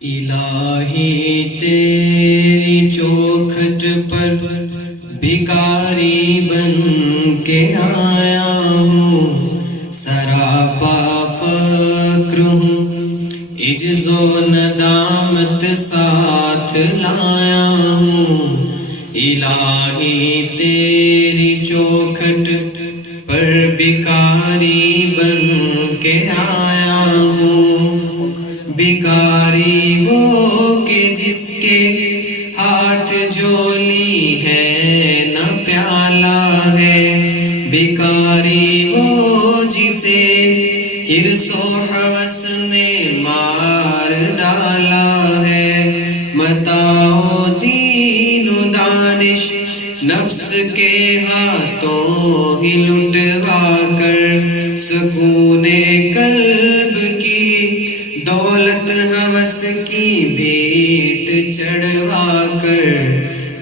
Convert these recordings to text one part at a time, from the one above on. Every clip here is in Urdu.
الہی تیری چوکھٹ پر بھکاری بن کے آیا ہوں، سراپا فقر ہوں، عجز و ندامت ساتھ لایا ہوں۔ الہی تیری چوکھٹ پر بھکاری بن کے آیا ہوں، بھکاری وہ کہ جس کے ہاتھ جھولی ہے نہ پیالہ ہے، بھکاری وہ جسے حرص و ہوس نے مار ڈالا ہے، متاع و دین و دانش نفس کے ہاتھوں ہی لٹوا کر، سکون قلب کی دولت ہوس کی بھیٹ چڑھوا کر،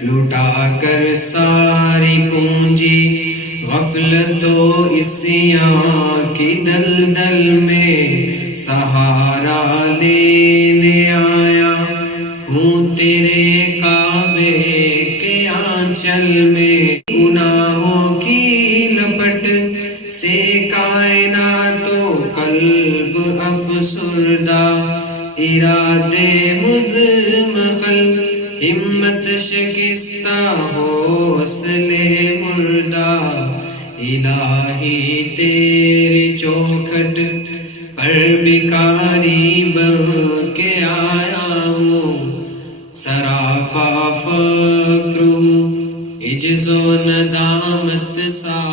لٹا کر ساری پونجی غفلت و عصیاں کی دلدل میں سہارا لینے آیا ہوں تیرے کعبے کے آنچل میں۔ گناہوں کی لپٹ سے کائنات و قلب افسردہ، ارادے مضمخل ہمت شکستہ حوصلے مردہ، الہی تیری چوکھٹ پر بھکاری بن کے آیا ہوں، سراپا فقر ہوں، عجز و ندامت ساتھ